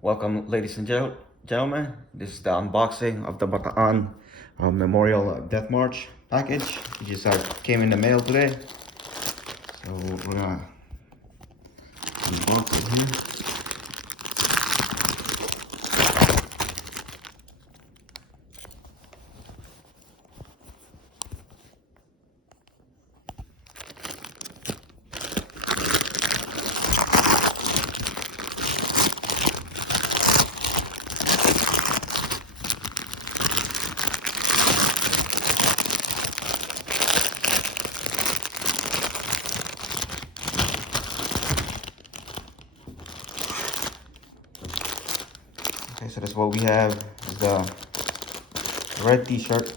Welcome, ladies and gentlemen. This is the unboxing of the Bataan Memorial Death March package. It just came in the mail today. So we're gonna unbox it here. Okay, so that's what we have is the red t-shirt.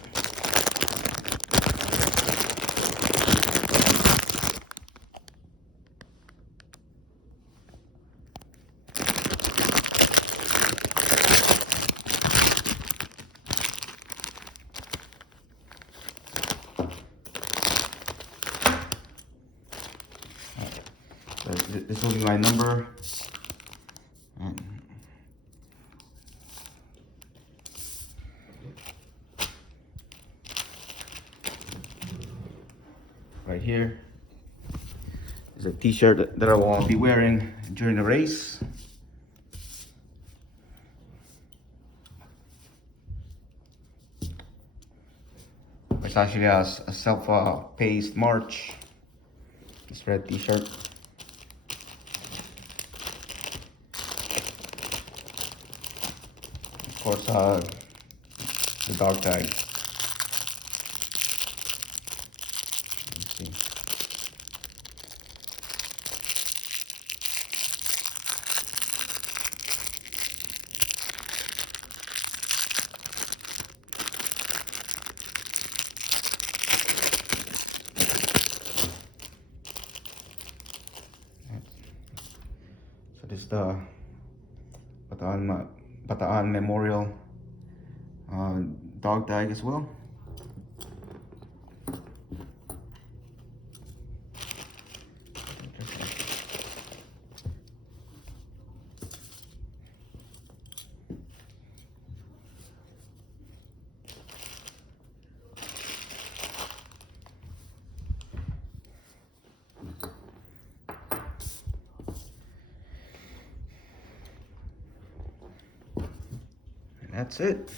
So this will be my number. And right here is a t-shirt that I will be wearing during the race. It's actually a self-paced march. This red t-shirt. Of course, the dog tag. Let's see. So this is the Bataan Memorial dog tag as well. And that's it.